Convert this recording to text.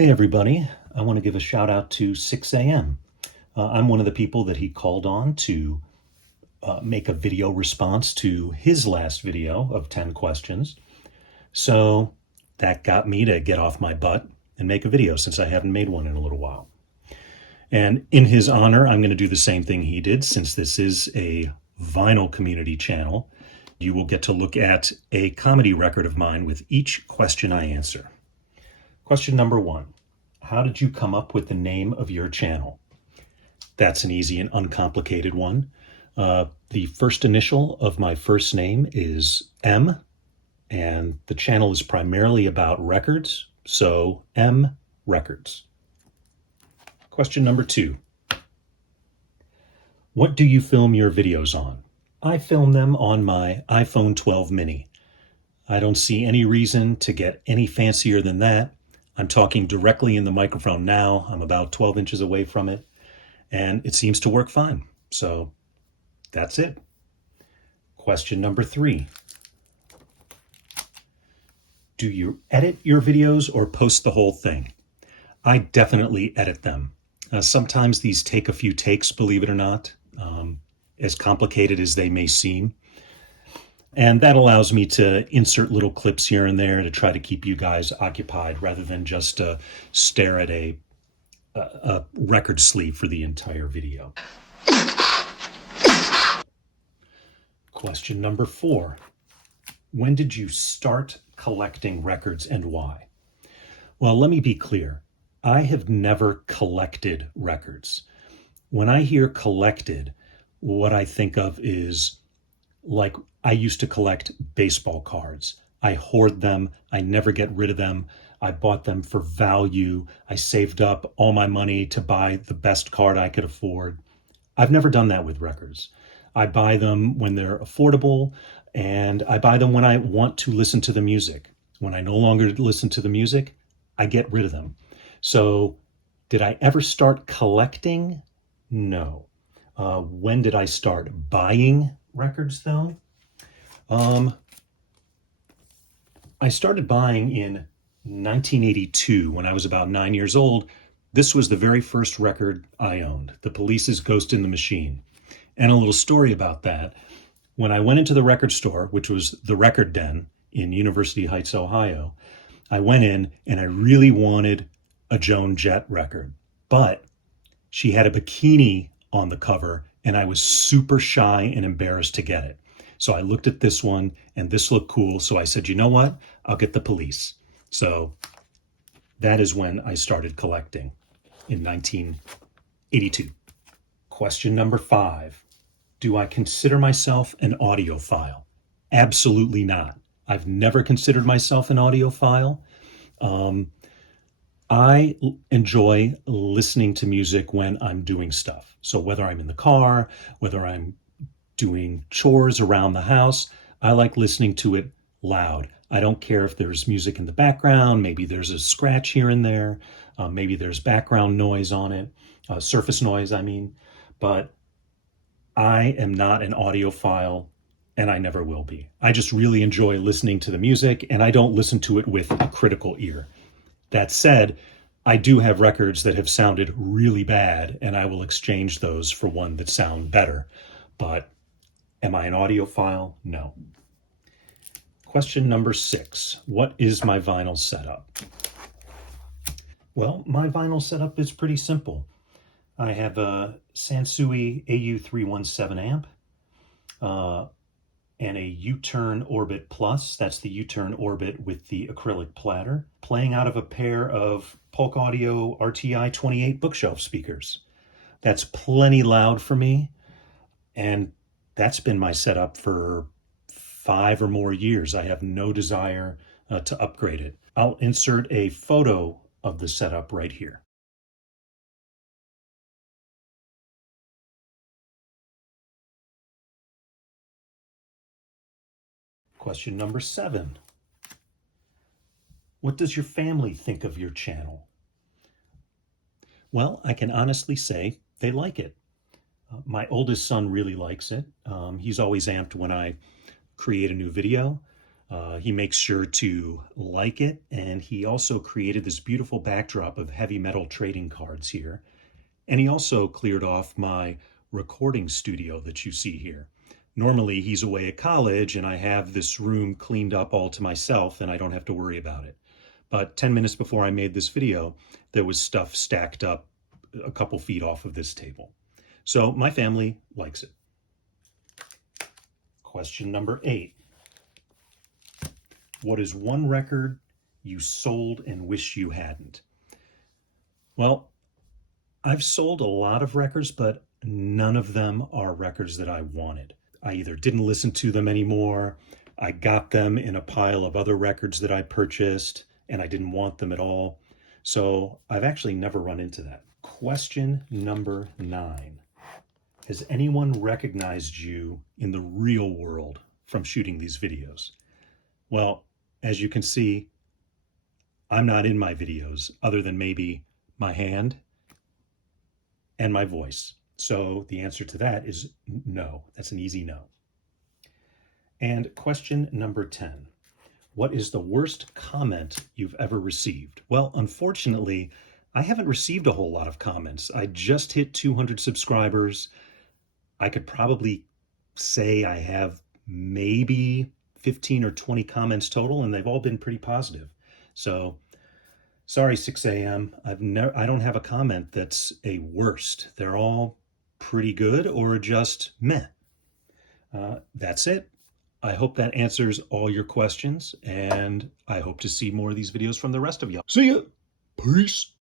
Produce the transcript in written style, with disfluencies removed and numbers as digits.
Hey everybody, I want to give a shout out to 6 a.m. I'm one of the people that he called on to make a video response to his last video of 10 questions. So that got me to get off my butt and make a video since I haven't made one in a little while. And in his honor, I'm going to do the same thing he did since this is a vinyl community channel. You will get to look at a comedy record of mine with each question I answer. Question number 1. How did you come up with the name of your channel? That's an easy and uncomplicated one. The first initial of my first name is M, and the channel is primarily about records, so M Records. Question number 2. What do you film your videos on? I film them on my iPhone 12 mini. I don't see any reason to get any fancier than that. I'm talking directly in the microphone now. I'm about 12 inches away from it, and it seems to work fine. So that's it. Question number 3. Do you edit your videos or post the whole thing? I definitely edit them. Sometimes these take a few takes, believe it or not, as complicated as they may seem. And that allows me to insert little clips here and there to try to keep you guys occupied rather than just stare at a record sleeve for the entire video. Question number 4. When did you start collecting records and why? Well, let me be clear. I have never collected records. When I hear collected, what I think of is like I used to collect baseball cards. I hoard them. I never get rid of them. I bought them for value. I saved up all my money to buy the best card I could afford. I've never done that with records. I buy them when they're affordable, and I buy them when I want to listen to the music. When I no longer listen to the music, I get rid of them. So did I ever start collecting? No. When did I start buying records though? I started buying in 1982 when I was about 9 years old. This was the very first record I owned, The Police's Ghost in the Machine. And a little story about that. When I went into the record store, which was the Record Den in University Heights, Ohio, I went in and I really wanted a Joan Jett record, but she had a bikini on the cover and I was super shy and embarrassed to get it. So I looked at this one and this looked cool. So I said, you know what? I'll get The Police. So that is when I started collecting in 1982. Question number 5. Do I consider myself an audiophile? Absolutely not. I've never considered myself an audiophile. I enjoy listening to music when I'm doing stuff. So whether I'm in the car, whether I'm doing chores around the house, I like listening to it loud. I don't care if there's music in the background, maybe there's a scratch here and there, maybe there's background noise on it, surface noise, I mean, but I am not an audiophile and I never will be. I just really enjoy listening to the music and I don't listen to it with a critical ear. That said, I do have records that have sounded really bad and I will exchange those for one that sound better. But am I an audiophile? No. Question number 6. What is my vinyl setup? Well, my vinyl setup is pretty simple. I have a Sansui AU317 amp and a U-Turn Orbit Plus. That's the U-Turn Orbit with the acrylic platter, playing out of a pair of Polk Audio RTI 28 bookshelf speakers. That's plenty loud for me, and that's been my setup for 5 or more years. I have no desire to upgrade it. I'll insert a photo of the setup right here. Question number 7. What does your family think of your channel? Well, I can honestly say they like it. My oldest son really likes it. He's always amped when I create a new video. He makes sure to like it, and he also created this beautiful backdrop of heavy metal trading cards here. And he also cleared off my recording studio that you see here. Normally, he's away at college, and I have this room cleaned up all to myself, and I don't have to worry about it. But 10 minutes before I made this video, there was stuff stacked up a couple feet off of this table. So my family likes it. Question number 8. What is one record you sold and wish you hadn't? Well, I've sold a lot of records, but none of them are records that I wanted. I either didn't listen to them anymore, I got them in a pile of other records that I purchased, and I didn't want them at all. So I've actually never run into that. Question number 9. Has anyone recognized you in the real world from shooting these videos? Well, as you can see, I'm not in my videos other than maybe my hand and my voice. So the answer to that is no. That's an easy no. And question number 10. What is the worst comment you've ever received? Well, unfortunately, I haven't received a whole lot of comments. I just hit 200 subscribers. I could probably say I have maybe 15 or 20 comments total, and they've all been pretty positive. So sorry, 6 a.m. I don't have a comment that's a worst. They're all pretty good or just meh. That's it. I hope that answers all your questions, and I hope to see more of these videos from the rest of y'all. See ya. Peace.